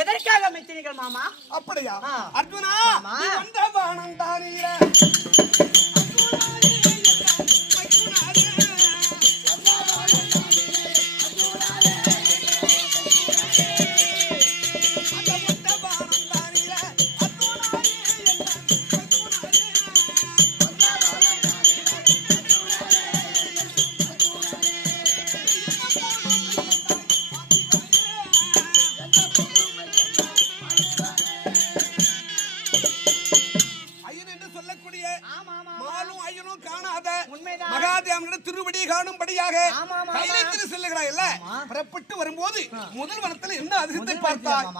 எதற்காக மெச்சினீர்கள் மாமா? அப்படியா அர்ஜுனா, நீ வந்த வானம் தானீர திருவடி காணும்படியாக செல்லுகிறாய் இல்ல? புறப்பட்டு வரும்போது முதல் வனத்தில் என்ன அதிசயத்தை பார்த்தாய்?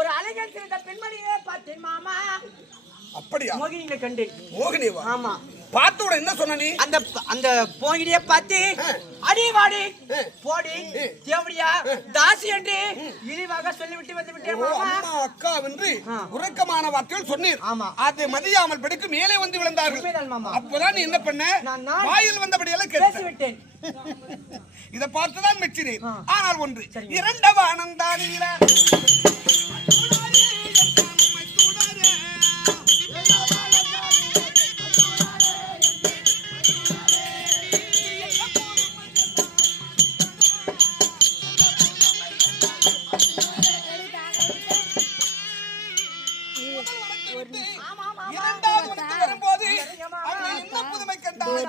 ஒரு அழகன் சிறந்த பெண்மணியை பார்த்தேன் மாமா. அப்படியா? மோகினியை கண்டேன். மோகினிவா? ஆமா. பார்த்தோட என்ன சொன்ன நீ? அந்த மோகினியை பார்த்து அடி வாடி போடி தேவடியா தாசி என்று இழிவாக சொல்லிவிட்டு வந்து விட்டேன் மாமா. அம்மா அக்கா என்று உறக்கமான வார்த்தைகள் சொன்னீர். ஆமா. அதை மதியாமல் படுக்கு மேலே வந்து விழுந்தார்கள். அப்பதான் நீ என்ன பண்ண? வாயில் வந்தபடியெல்லாம் பேசி விட்டேன். இதை பார்த்துதான் மெச்சினேன். ஆனால் ஒன்று இரண்டவ ஆனந்தான் இரண்டாவது வரும்போது என்ன புதுமை கண்டாய்?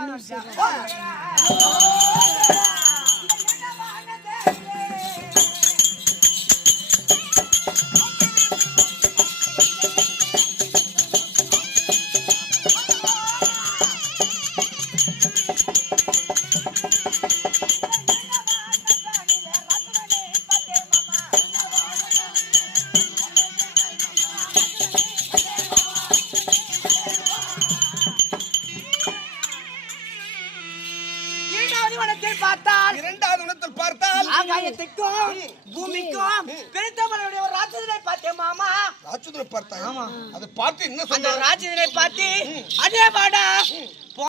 இரண்டாவது வனத்தில் பார்த்தால் ஆகாயத்துக்கும் பூமிக்கும் பிரித்தவனுடைய ஒரு ராட்சதனை பார்த்தேன் மாமா. ராட்சதனை பார்த்தாய்? அதை பார்த்து என்ன சொன்ன? அந்த ராட்சதனை பார்த்து அதே வாடா